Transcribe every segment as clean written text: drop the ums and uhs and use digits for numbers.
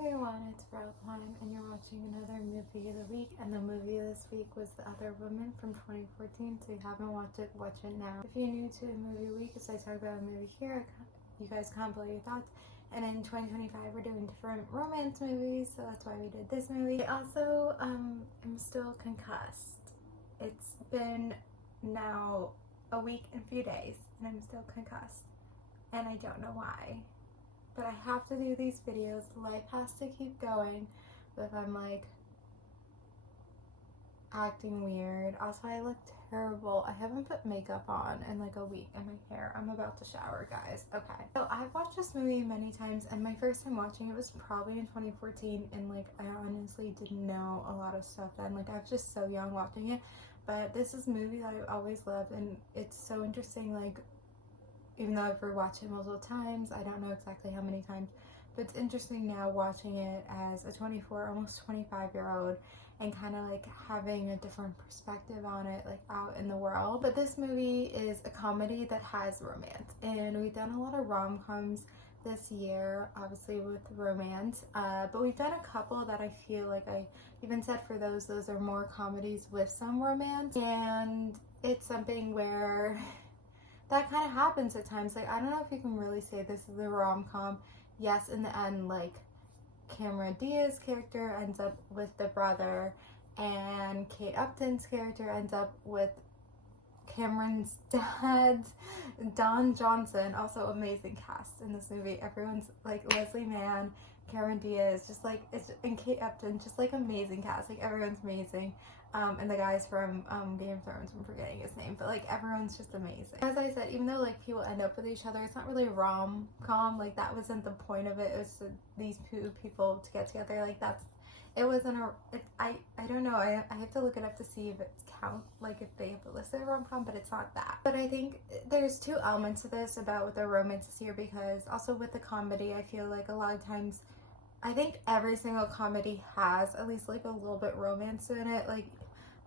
everyone, it's Roseline, and you're watching another movie of the week. And the movie this week was The Other Woman from 2014. So if you haven't watched it, watch it now. If you're new to Movie Week, as I talk about a movie here, you guys comment below your thoughts. And in 2025, we're doing different romance movies, so that's why we did this movie. I also am still concussed. It's been now a week and a few days, and I'm still concussed, and I don't know why. But I have to do these videos. Life has to keep going. But if I'm like acting weird. Also, I look terrible. I haven't put makeup on in like a week, and my hair. I'm about to shower, guys. Okay. So I've watched this movie many times, and my first time watching it was probably in 2014, and like I honestly didn't know a lot of stuff then. Like I was just so young watching it. But this is a movie that I've always loved, and it's so interesting. Like, even though I've rewatched it multiple times, I don't know exactly how many times, but it's interesting now watching it as a 24, almost 25-year-old, and kind of like having a different perspective on it, like out in the world. But this movie is a comedy that has romance, and we've done a lot of rom-coms this year, obviously with romance, but we've done a couple that I feel like I even said for those are more comedies with some romance, and it's something where that kind of happens at times. Like, I don't know if you can really say this is a rom-com. Yes, in the end, like, Cameron Diaz's character ends up with the brother, and Kate Upton's character ends up with Cameron's dad, Don Johnson. Also amazing cast in this movie. Everyone's like Leslie Mann, Cameron Diaz, just like and Kate Upton, just like amazing cast. Like everyone's amazing. And the guys from Game of Thrones, I'm forgetting his name, but like everyone's just amazing. As I said, even though like people end up with each other, it's not really rom-com. Like that wasn't the point of it. It was these two people to get together. Like it wasn't I don't know. I have to look it up to see if it's like if they have it listed rom-com, but it's not that. But I think there's two elements to this about with the romances here, because also with the comedy, I feel like a lot of times, I think every single comedy has at least like a little bit romance in it. Like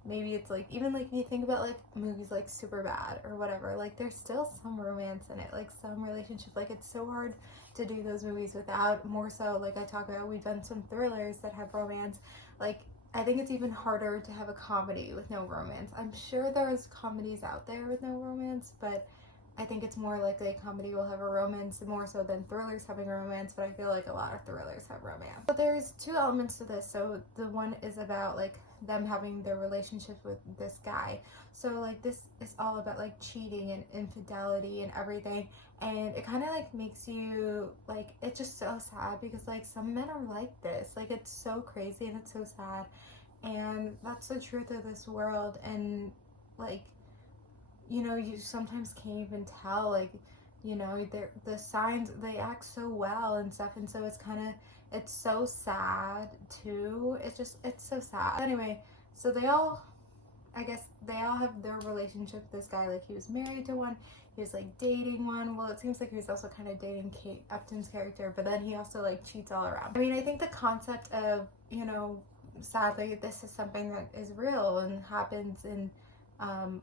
maybe it's like, even like you think about like movies like Superbad or whatever, like there's still some romance in it, like some relationship. Like it's so hard to do those movies without. More so, like I talk about, we've done some thrillers that have romance. Like I think it's even harder to have a comedy with no romance. I'm sure there's comedies out there with no romance, but I think it's more likely a comedy will have a romance more so than thrillers having a romance, but I feel like a lot of thrillers have romance. But there's two elements to this. So the one is about like them having their relationship with this guy. So like this is all about like cheating and infidelity and everything. And it kind of like makes you like, it's just so sad because like some men are like this. Like it's so crazy and it's so sad. And that's the truth of this world. And like, you know, you sometimes can't even tell, like, you know, the signs, they act so well and stuff, and so it's kind of, it's so sad too. It's so sad. Anyway, so I guess they all have their relationship. This guy, like, he was married to one, he was like dating one. Well, it seems like he was also kind of dating Kate Upton's character, but then he also like cheats all around. I mean, I think the concept of, you know, sadly this is something that is real and happens in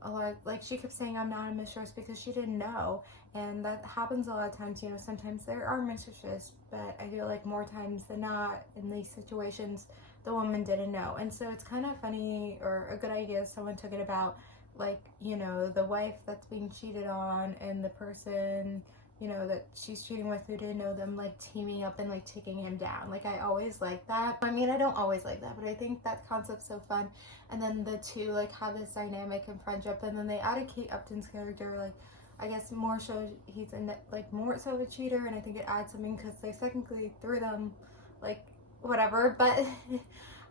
a lot. Like she kept saying I'm not a mistress because she didn't know, and that happens a lot of times. You know, sometimes there are mistresses, but I feel like more times than not in these situations the woman didn't know. And so it's kind of funny, or a good idea, someone took it about like, you know, the wife that's being cheated on and the person, you know, that she's cheating with who didn't know them, like teaming up and like taking him down. Like I always like that. I mean, I don't always like that, but I think that concept's so fun. And then the two like have this dynamic and friendship, and then they added Kate Upton's character, like I guess more so he's in like more so of a cheater, and I think it adds something because they technically threw them, like whatever. But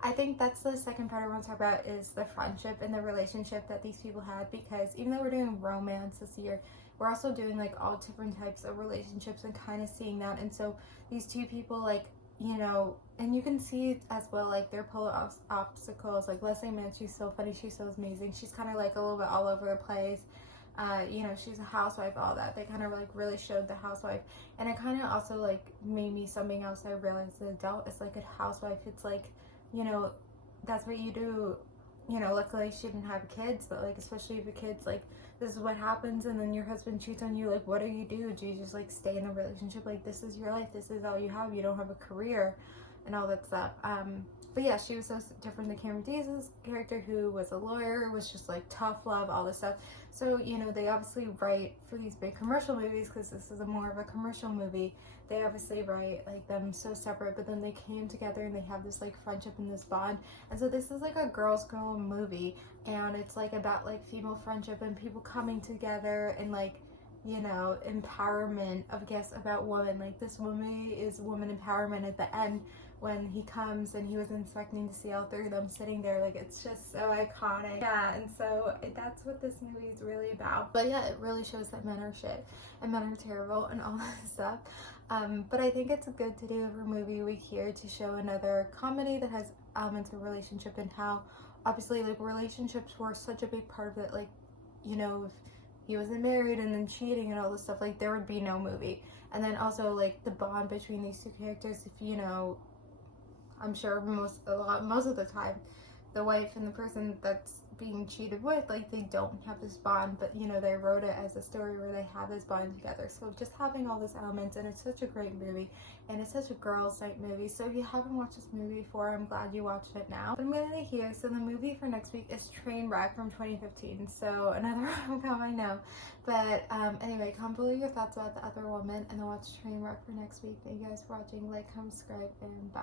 I think that's the second part I want to talk about, is the friendship and the relationship that these people had, because even though we're doing romance this year, we're also doing like all different types of relationships and kind of seeing that. And so these two people, like, you know, and you can see it as well, like their polar obstacles. Like Leslie Mann, she's so funny, she's so amazing, she's kind of like a little bit all over the place. You know, she's a housewife, all that. They kind of like really showed the housewife, and it kind of also like made me something else I realized as an adult. It's like a housewife, it's like, you know, that's what you do. You know, luckily she didn't have kids, but like especially if the kids, like this is what happens, and then your husband cheats on you, like what do you do? Do you just like stay in a relationship? Like this is your life, this is all you have, you don't have a career. and all that stuff. But yeah, she was so different than Cameron Diaz's character, who was a lawyer, was just like tough love, all this stuff. So, you know, they obviously write for these big commercial movies, because this is a more of a commercial movie. They obviously write like them so separate, but then they came together and they have this like friendship and this bond. And so this is like a girls girl movie, and it's like about like female friendship and people coming together and like, you know, empowerment of, I guess, about women. Like, this movie is woman empowerment at the end when he comes and he was expecting to see all three of them sitting there. Like, it's just so iconic. Yeah, and so that's what this movie is really about. But yeah, it really shows that men are shit and men are terrible and all that stuff. But I think it's good to do every movie week here to show another comedy that has elements of relationship, and how obviously like relationships were such a big part of it. Like, you know, if he wasn't married and then cheating and all this stuff, like there would be no movie. And then also like the bond between these two characters, if you know, I'm sure most of the time the wife and the person that's being cheated with, like, they don't have this bond, but you know, they wrote it as a story where they have this bond together. So just having all these elements, and it's such a great movie, and it's such a girls' night movie. So if you haven't watched this movie before, I'm glad you watched it now. But I'm gonna leave here. So the movie for next week is Trainwreck from 2015. So another rom-com, I know. But anyway, comment below your thoughts about The Other Woman, and then watch Trainwreck for next week. Thank you guys for watching. Like, comment, subscribe, and bye.